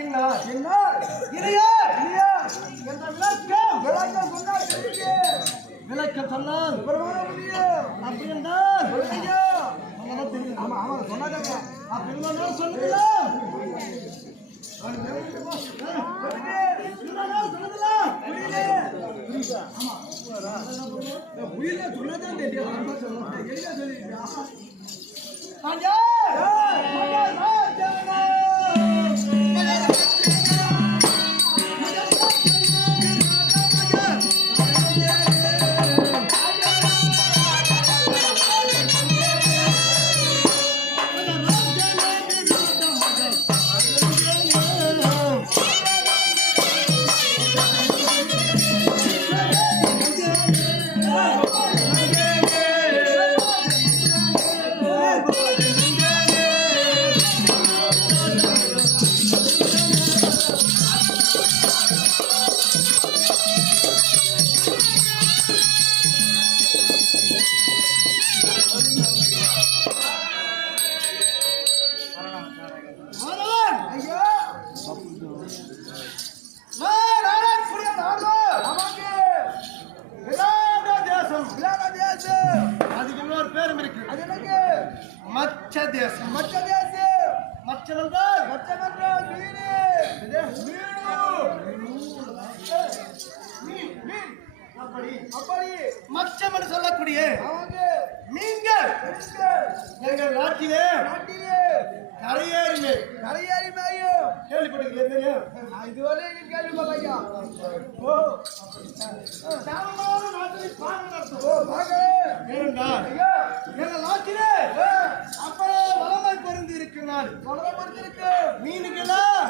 என்ன இளையா என்ற விளக்கம் சொன்னால் விளக்கம் சொன்னால் அப்படி என்றால் ஆமா ஆமா சொன்னாங்க அப்படி இருந்தாலும் சொல்லுங்களா மச்சம் என்று சொல்லக்கூடிய நீங்கள் எங்கள் நாட்டிலே கரையேறி மேயும் கேள்விப்பட்டிருக்கிறேன். இதுவரை கேள்விப்பட்டா எங்கள் நாட்டிலே அப்போ வளமை பொருந்தி இருக்கிறார். மீனுக்கெல்லாம்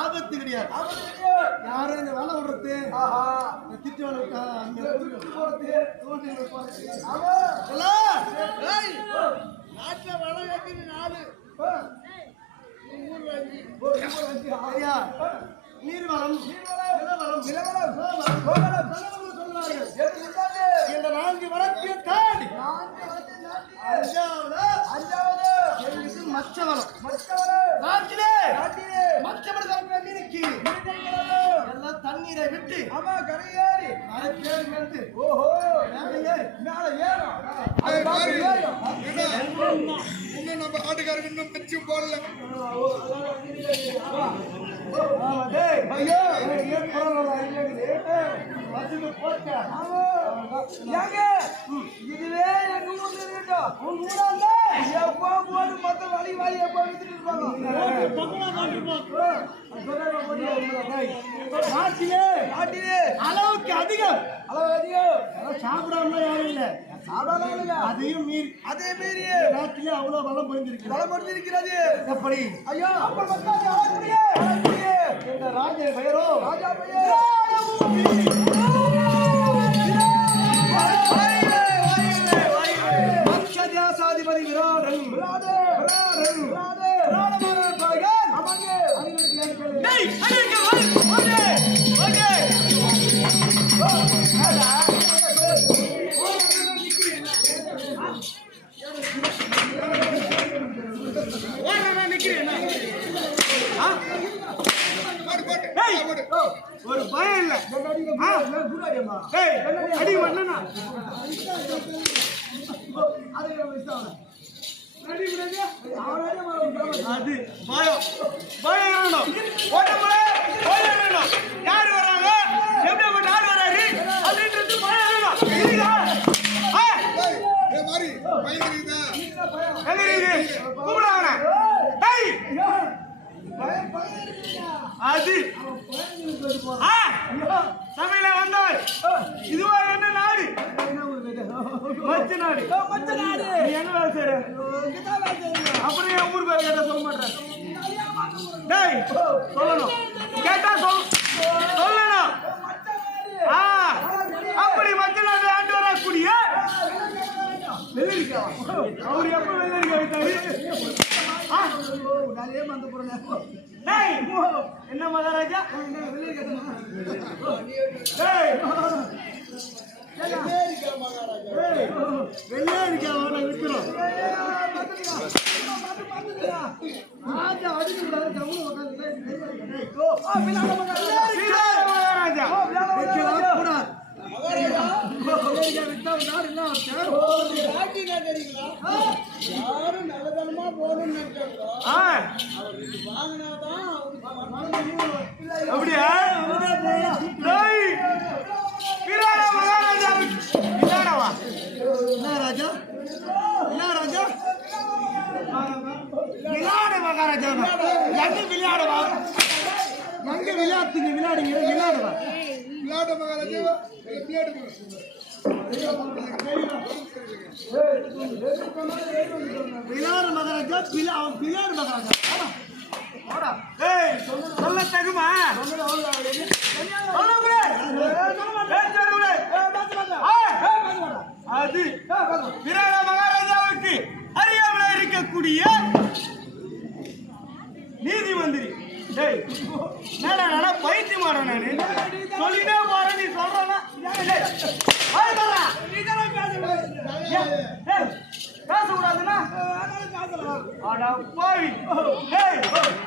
ஆபத்து கிடையாது. யாரும் இந்த வலை விடுறது திட்டு நாட்டில் வலை வைக்கிற நாலு நீர்வளம் இந்த 4 வளத்தை தாண்டி அஞ்சாவது மச்சவளம். நாட்டிலே மச்சவளம் மீனுக்கு எல்லாம் தண்ணீரை விட்டு கரையேறி வந்து மேல ஏறும். இன்னும் நம்ம ஆட்டுக்காரங்க இன்னும் பச்சு போடல. இதுவே எங்க ஊர்ல இருக்கட்டும் எப்போ போது மொத்த வழி வாய் எப்போ வித்துட்டு இருப்பாங்க. அளவுக்கு அதிகம் சாப்பிடாம யாரும் இல்லை. அதையும் மீறி நாட்டிலே அவ்வளவு வளம் பொருந்திருக்கிறது. எப்படி ஐயா ராஜா பெயரோ ராஜா தேசாதிபதி விராடன் ஒரு பயம் இல்ல அடி வரலன்னா அது பயம் பயம் யாரு வர்றாங்க எப்படி ஆடு வர்றாரு அப்படின்றது பயம் கூப்பிடாங்க அது சபையில வந்தார். இதுவா என்ன நாடு? மச்ச நாடு. நீ என்ன வேலை செய்யற? அப்புறம் என் ஊர் பேர் கேட்டா சொல்ல மாட்டேன். சொல்லணும் கேட்டா சொல்லணும். அப்படி மச்ச நாடு ஆண்டு வரக்கூடிய வெள்ளரிக்கா அவர் எப்ப வெள்ளரிக்கா வைத்தாரு? என்ன மகாராஜா வெள்ளரிக்காவை விற்கிறோம். ராஜா அடிக்க யாரும் நல்லதனமா போகணும்னு அப்படியா ராஜா ராஜா விளையாடு மகாராஜா எங்க விளையாடுவா எங்க விளையாட்டுங்க விளையாடுங்க விளையாடுவா விளையாடு மகாராஜா விளையாடு மகாராஜா விளையாடு மகாராஜா சொல்ல தகுமா அது விராட மகாராஜாவுக்கு அறியாமல் இருக்கக்கூடிய நீதி மந்திரி பைத்தியமாட நானு சொல்லிட்டே போறேன் நீ சொல்றா பேசக்கூடாதுன்னா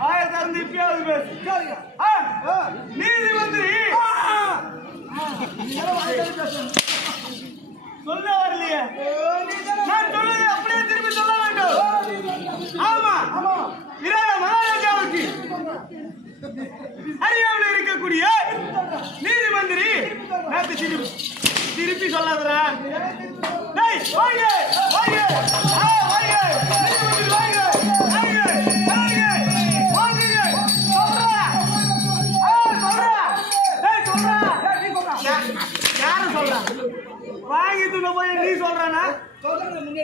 ஆயிரத்தி இப்பயாவது பேசு நீதி மந்திரி சொல்ல வரலையே நான் சொல்லுது அப்படியே திரும்பி சொல்ல வேண்டும் ஆமா விராட மகாராஜாவுக்கு அறியாமல் இருக்கக்கூடிய நீதி மந்திரி திருப்பி சொல்லாதரா யாரும் சொல்ற வாங்கி துணை போய் நீ சொல்றானா சொல்லுங்க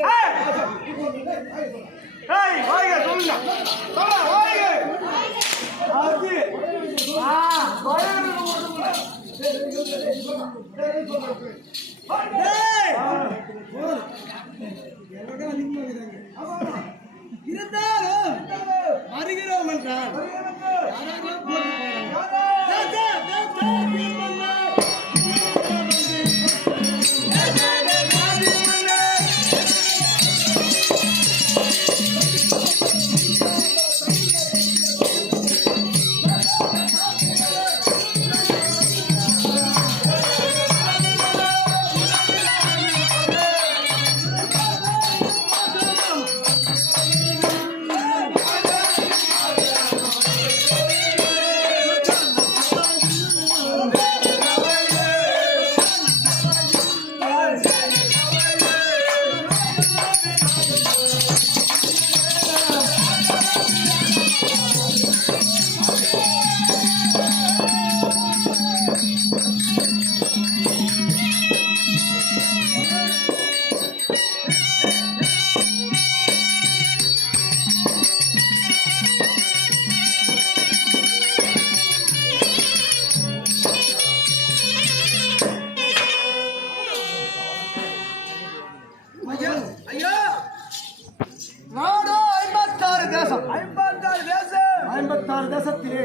இருந்தாலும் வருகிறோம் என்றால்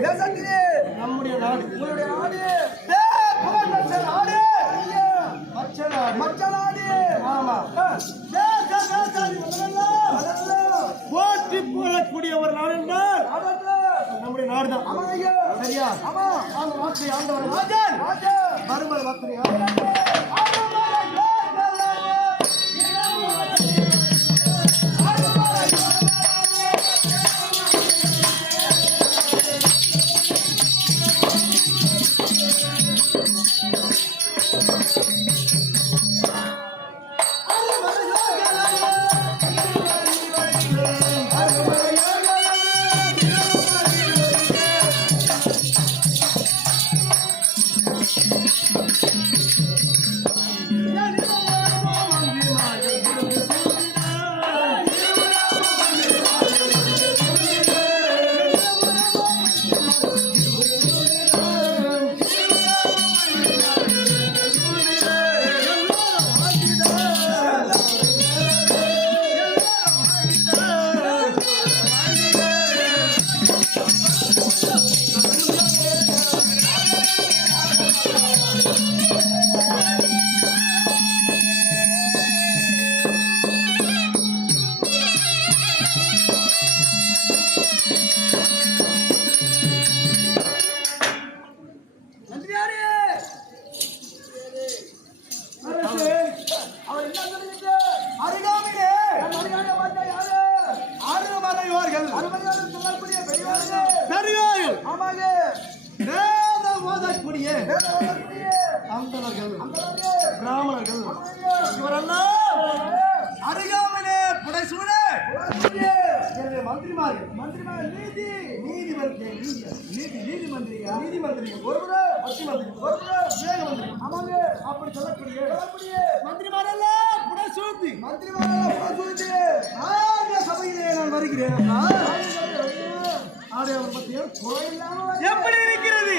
தேசத்திலே நம்முடைய நாடு போற்றி போடக்கூடிய ஒரு நாடு என்றால் நம்முடைய நாடுதான் சரியா ஆண்டவர் மறுமலை வார்த்தை அந்தணர்கள், பிராமணர்கள் இவரெல்லாம் அருகாமலே புடைசூழ மந்திரிமார்கள் நீதிமந்திரிகள் ஒருவர் பத்தி மந்திரி ஒருவர் வேக மந்திரி ஆமாங்க அப்படி சொல்லக்கூடிய மந்திரிமாரெல்லாம் புடைசூழ்த்தி சபையிலே நான் வருகிறேன். எப்படி இருக்கிறது?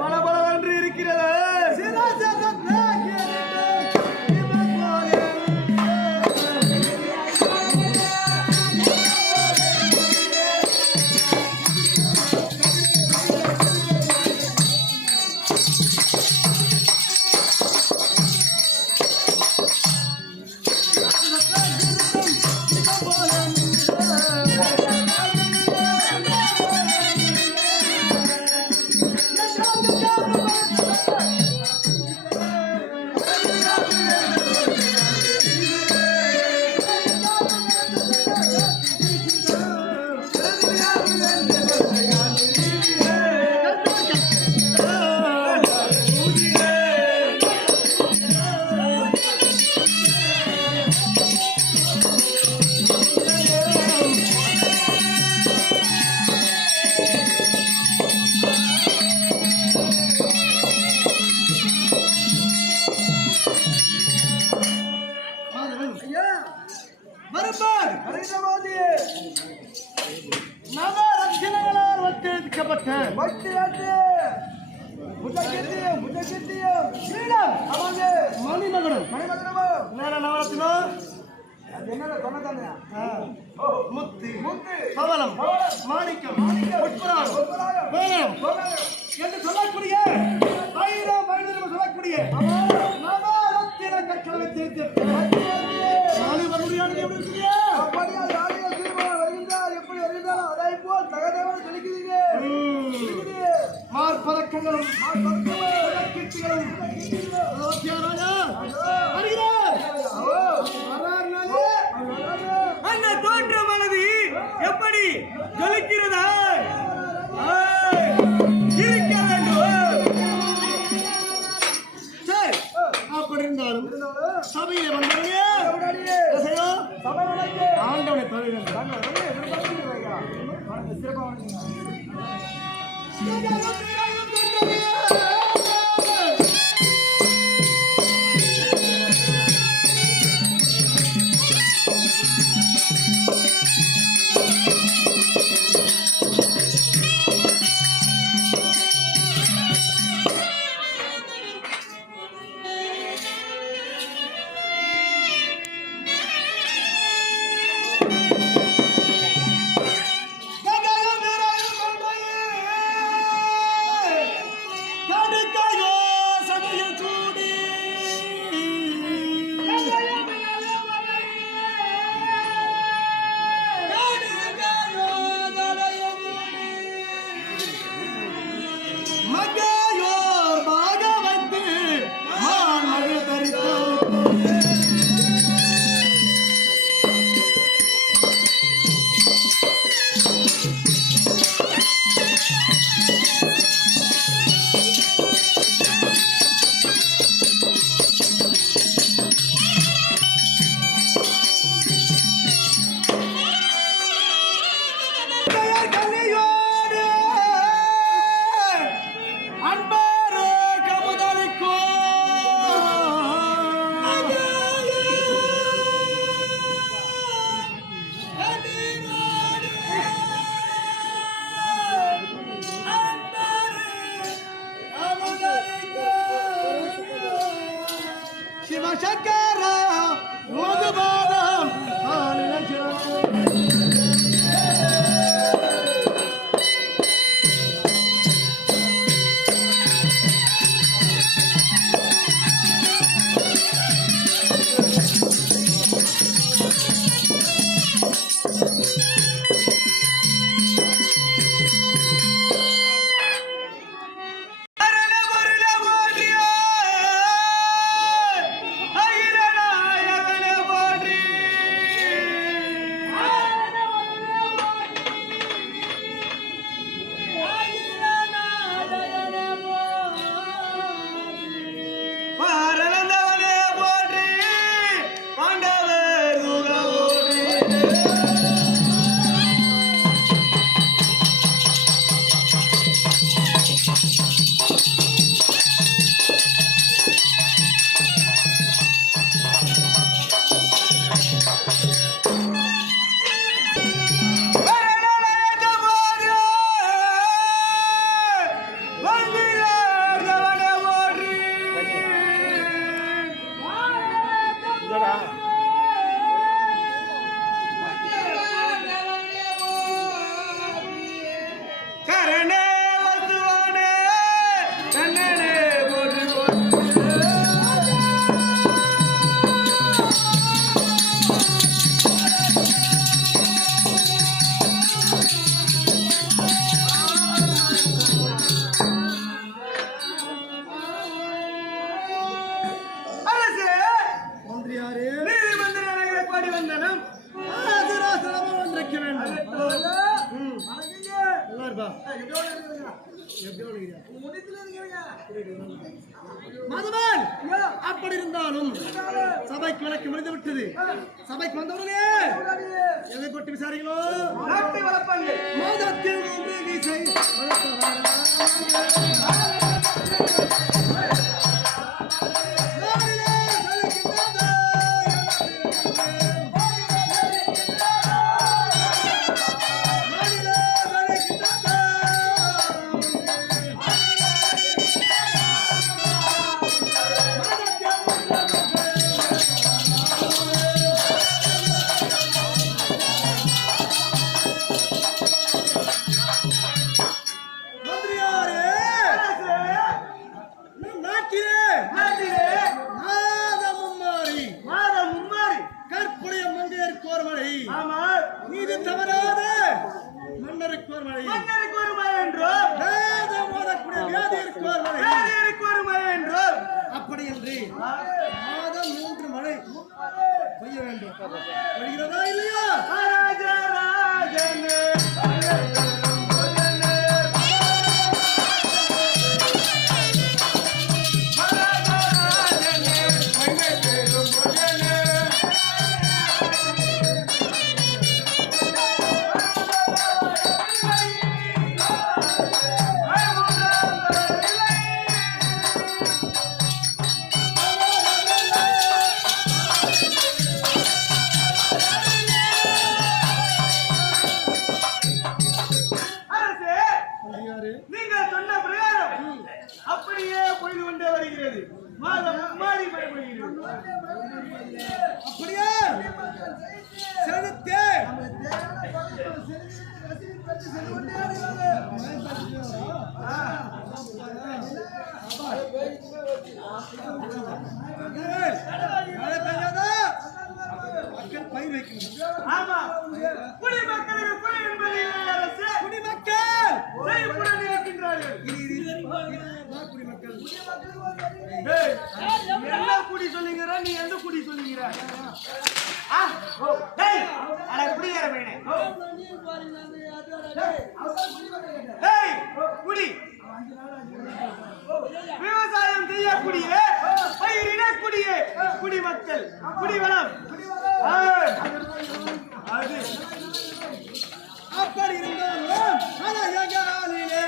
பல பலவென்று இருக்கிறது. நவரத்தினங்களால் வட்டெடுக்கப்பட்ட மணிமகுடம் நவரத்தினம் முத்து பவளம் மாணிக்கம் என்று சொல்லக்கூடிய சொல்லக்கூடிய நவரத்தின கட்டளை மார்பதக்கங்களும் அந்த தோற்றமானது எப்படி ஜொலிக்கிறதா இருக்க வேண்டும். சரி, அப்படி இருந்தாலும் சபையை வந்தவனே ஆண்டவனை தவிர ಶಿವಶಂಕರ வேண்டும். நல்லா இருக்கா? மதுவன் அப்படி இருந்தாலும் சபைக்கு விளக்கு முடிந்து விட்டது. சபைக்கு வந்தவுடனே எதை பற்றி விசாரிங்களோ நாட்டை வளர்ப்பாங்க. மாதத்தில் ஒன்று வீசை நீதி தவறாத மன்னருக்கு ஒரு மழை, மன்னருக்கு ஒரு மழை என்றோம், வேதம் ஓதக்கூடிய வியாதிக்கு ஒரு மழை, வேதியருக்கு ஒரு மழை என்றோம். அப்படி என்று மாதம் 3 மழை பெய்ய வேண்டும். பெய்கிறதா இல்லையா? ராஜராஜனே நீங்கள் சொன்ன பிரகாரம் அப்படியே பொழுது கொண்டே வருகிறது. மாதம் மாறி பயப்படுகிறது. அப்படியே செலுத்தே மக்கள் பயிர் வைக்கணும். ஆமா, குடிமக்களுக்கு குடி என்பது இல்லை அரசு. குடிமக்கள் செய்யப்பட இருக்கின்றார்கள். குடிமக்கள் டேய், என்ன குடி சொல்லுகிற? நீ எந்த குடி சொல்லுகிற? டேய், அட குடிகார பையனே. டேய், குடி. விவசாயம் செய்யக்கூடிய பயிரிட குடியே குடிமக்கள், குடிவளம். அது அப்படி இருந்தாலும் அழகாலிலே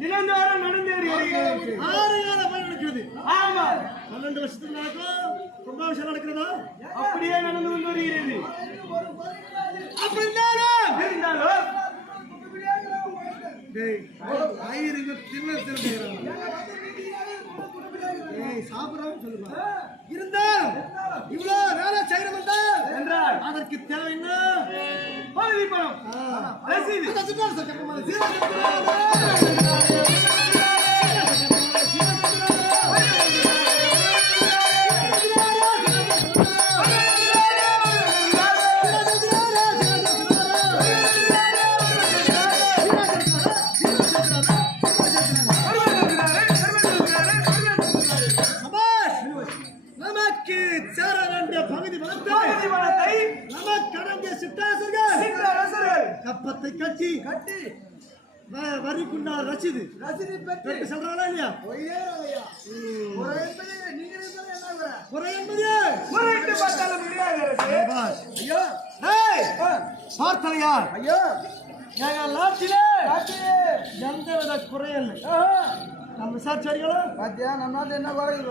தினந்தோறும் நடந்தேறி வருகிறது. 6 கால பயிர் நடக்கிறது. ஆமா, 12 வருஷத்துக்கு நடக்கும். கும்பாபிஷேகம் நடக்கிறதா? அப்படியே நடந்து கொண்டு வருகிறது. அப்படி இருந்தாலும் டேய் ஆயிரங்க தின்ன திரும்புகிறாங்க. டேய் சாப்பிடுறோம் சொல்லுங்க. இருந்தாலும் இவ்வளவு வேலை செய்யணும் என்றால் அதற்கு தேவை என்ன? பகுதி பணம், ரசீது. அத சுத்தம் சக்கரமா நமக்கு சேர வேண்டிய பகுதி பணத்தை நமக்கு அடங்கிய சிற்றரசர்கள் சிற்றரசர்கள் கப்பத்தை கட்டி வரிக்குண்டா ரசீது பெற்று சொல்றாங்களா இல்லையா குறை என்பது முறையிட்டு பார்த்தாலும் முடியாது ஐயா பார்த்தலையா ஐயா எங்கள் நாட்டிலே எந்த வித குறையும் இல்லை நம்ம விசாரிச்சாரிகளோ பாத்தியா நம்ம நாட்டு என்ன குறையுது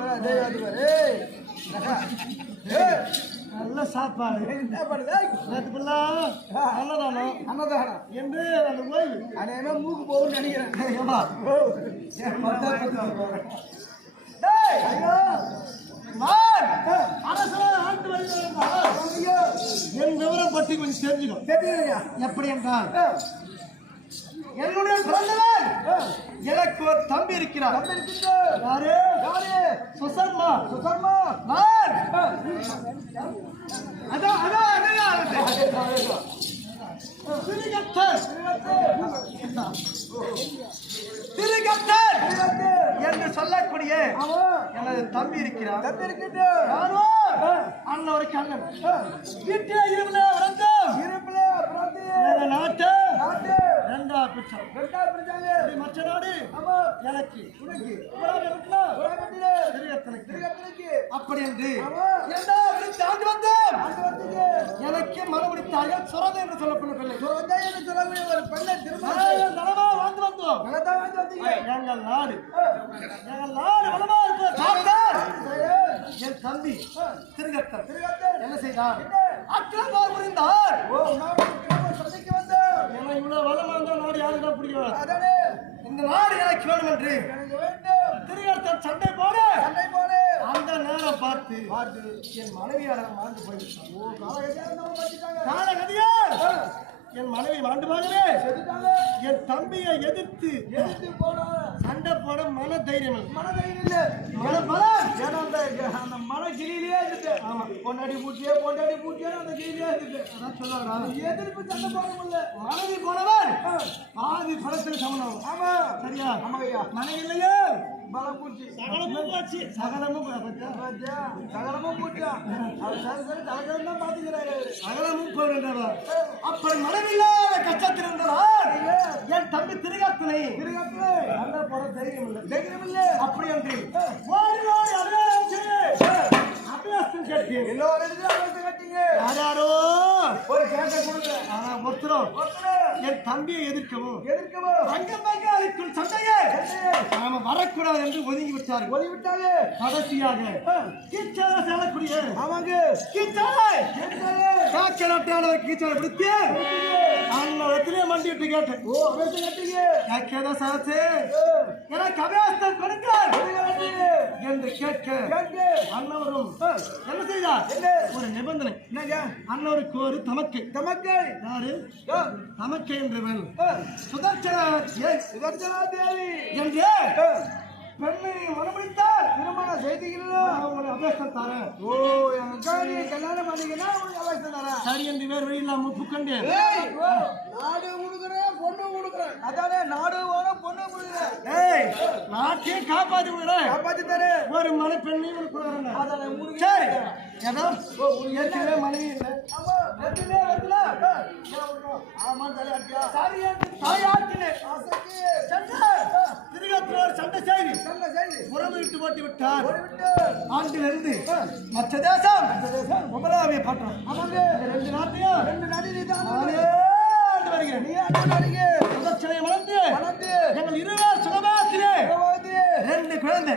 நல்ல சாப்பாடு என்ன பண்ணுது அன்னதானம் அன்னதானம் என்று அந்த ஓய்வு அதே மூக்கு போகும்னு நினைக்கிறேன் ஏமா ஆண்டு என் விவரம் பற்றி கொஞ்சம் தெரிஞ்சுக்கும் எப்படி என்றால் என்னுடைய பிறந்தவர் எனக்கு ஒரு தம்பி இருக்கிறார் யாரு சுசர்மா நான் திருகத்தர் என்று சொல்லக்கூடிய எனது தம்பி இருக்கிறார் அண்ணன் ஒரு கண்ணன் வீட்டில் நாட்டு ரெண்டா பிடிச்சோம் மற்ற நாடு எனக்கு அப்படி என்று ஆண்டு வந்தோம் எனக்கு மறுபடித்தார்கள் சுரதை என்று சொல்லப்பட்ட பிள்ளை ஒரு பெண்ணை நலமா வாழ்ந்து வந்தோம் எங்கள் நாடு வளமா என் தம்பி திருகத்தர் என்ன செய்தார் அக்கிரமம் புரிந்தார் இவ்வளவு வளமா இருந்தா நாடு யாருதான் பிடிக்கும் இந்த நாடு எனக்கு வேணும் என்று திருகத்தர் சண்டை போட அந்த நேரம் பார்த்து என் மனைவியாளர் வாழ்ந்து போயிட்டார் காலகதியார் என் மனைவி வாழ்ந்து போகவே என் தம்பியை எதிர்த்து சண்டை போட மன தைரியம் இல்லை மன பலம் அந்த மன கிளியிலே இருக்கு ஆமா பொண்டாடி பூட்டியே அந்த கிளியிலே இருக்கு அதான் சொல்லுவாங்க எதிர்ப்பு சண்டை போட முடியல மனைவி போனவன் பாதி பலத்தில் சமணம் ஆமா சரியா ஆமாய்யா மனைவி இல்லையே பலம் பூச்சி சகலமும் போச்சு சகலமும் சகலமும் பூச்சா அவர் சரி தலைக்கிறதா தான் பாத்துக்கிறாரு சகலமும் போகின்றவா அப்படி மனமில்லாத கஷ்டத்தில் இருந்ததால் என் தம்பி திருகாத்தனை நல்ல போட தைரியம் இல்லை அப்படி என்று ஓடி அபியாசம் கேட்டேன் எல்லோரும் கட்டிங்க யாரோ ஒரு கேட்ட கொடுங்க ஆனா ஒருத்தரும் என் தம்பியை எதிர்க்கவும் பங்காளிக்குள் சண்டையே நாம வரக்கூடாது என்று ஒதுங்கி விட்டார்கள் ஒளிவிட்டாங்க கடைசியாக கீச்சாலை செல்லக்கூடிய ஆமாங்க கீச்சாலை காக்க நாட்டாளர் கீச்சாலை பிடித்து அண்ணத்திலே மண்டிட்டு கேட்டேன் ஓ அவர்கிட்ட கட்டிங்க கேட்கதான் சாச்சு எனக்கு அபியாசம் கொடுங்கள் என்று கேட்க அண்ணவரும் என்ன செய்தார் ஒரு நிபந்தனை என்னங்க அண்ணவருக்கு ஒரு தமக்கை யாரு தமக்கை என்றவள் சுதர்சனா தேவி என்று பெண்ணை மனமுடித்தால் திருமணம் செய்தீங்களோ அவங்களை அபேஷம் தரேன் ஓ எங்க கல்யாணம் பண்ணீங்கன்னா உங்களுக்கு அபேஷம் தரேன் சரி என்று வேறு வழி இல்லாம ஒப்புக்கொண்டேன் நாடு கொடுக்குறேன் பொண்ணு கொடுக்குறேன் அதானே நாடு வர பொண்ணு கொடுக்குறேன் ஏய் நாட்டையும் காப்பாத்தி விடுறேன் காப்பாத்தி தரேன் ஒரு மனை பெண்ணையும் கொடுக்குறேன் அதானே சரி ஏதோ ஏற்கனவே மனைவி இல்லை ஆமா வெற்றிலே வரல ஆமா தலையாட்டியா சாரி தாயாட்டினே அசக்கி சண்டை திருகத்தோடு சண்டை செய்து சண்டை செய்து உறவு விட்டு ஓட்டி விட்டார் விட்டு ஆண்டிலிருந்து மற்ற தேசம் உபராவிய பட்டம் ஆமாங்க ரெண்டு நாட்டையும் ரெண்டு நாடு தான் ஆண்டு வருகிறேன் நீ ஆடுறீங்க சுதர்சனை வளர்ந்து வளர்ந்து எங்கள் இருவர் சுகபாத்திலே ரெண்டு குழந்தை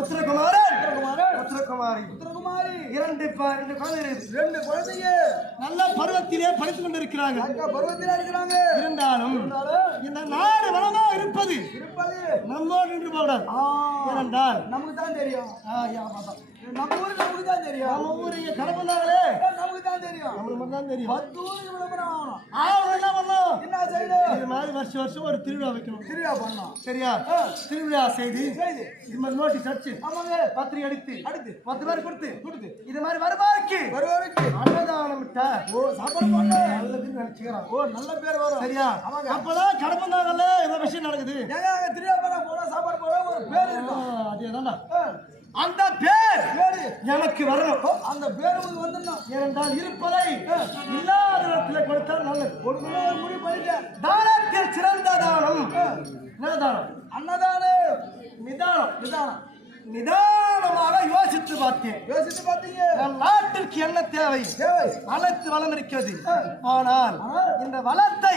உத்தரகுமாரி இரண்டு குழந்தை ரெண்டு குழந்தைங்க நல்ல பருவத்திலே படித்துக் கொண்டிருக்கிறாங்க பருவத்திலே இருக்கிறாங்க இருந்தாலும் இந்த நாடு வளமா இருப்பது நம்மோடு நின்று போடாது ஏனென்றால் நமக்கு தான் தெரியும் நம்ம ஊரு நமக்கு தான் தெரியும் நம்ம ஊர் இங்க கடப்பந்தாங்களே நமக்கு தான் தெரியும் நம்மளுக்கு மட்டும் தான் தெரியும் 10 ஊருக்கு விளம்பரம் ஆகணும் என்ன பண்ணணும் என்ன செய்யுது இது மாதிரி வருஷம் ஒரு திருவிழா வைக்கணும் திருவிழா பண்ணலாம் சரியா திருவிழா செய்து இது மாதிரி நோட்டீஸ் அடிச்சு ஆமாங்க பத்திரிகை அடித்து 10 பேர் கொடுத்து இது மாதிரி வருவாருக்கு அன்னதானம் விட்டா சாப்பாடு போட்டு நல்லதுன்னு நினைச்சுக்கிறான் நல்ல பேர் வரும் சரியா அப்பதான் கடப்பந்தாங்கல்ல ஏதோ விஷயம் நடக்குது திருவிழா பண்ண போனா சாப்பாடு போட ஒரு பேர் இருக்கும் அதேதான்டா அந்த பேர் எனக்கு வரணும். அந்த பேர் வந்துடணும். ஏனென்றால் இருப்பதை இல்லாத இடத்துல கொடுத்தால் நல்லது. கொடுக்கணும் முடிவு பண்ணிட்டேன். தானத்தில் சிறந்த தானம் என்ன தானம்? அன்னதானம். நிதானம். நிதானமாக யோசித்து பார்த்தீங்க. நம் நாட்டிற்கு என்ன தேவை? வளத்து வளம் இருக்கிறது. ஆனால் இந்த வளத்தை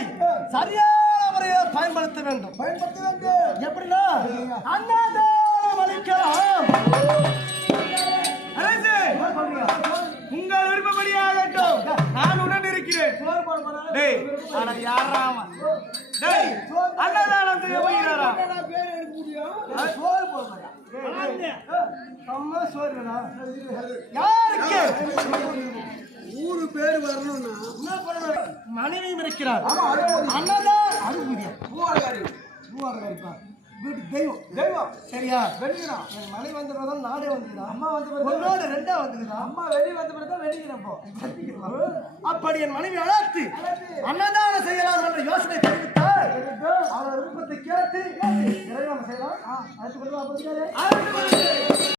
சரியான முறையில் பயன்படுத்த வேண்டும். எப்படின்னா அன்னதானம் அளிக்கலாம். அரசே, உங்கள் விருப்பப்படி ஆகட்டும். நான் உடன் இருக்கிறேன். டேய், அட யாராமா? டேய், அன்னதானம் செய்ய போகிறாரா? யாருக்கு ஊரு பேர் வரணும்னா என்ன பண்ணணும்? மனைவியும் இருக்கிறார். அன்னதான் அருகுதியா வீட்டு தெய்வம் சரியா? வெடிக்கிறான். என் மனைவி வந்ததான் நாடே வந்துக்கிறான். அம்மா வந்து ஒன்னோட ரெண்டா வந்துக்கிறான். அம்மா வெளியே வந்த பிறகு வெடிக்கிறப்போ அப்படி என் மனைவி அழைத்து அன்னதானம் செய்யலாம் என்ற யோசனை தெரிவித்தார். அவர் விருப்பத்தை கேட்டு செய்யலாம். அடுத்து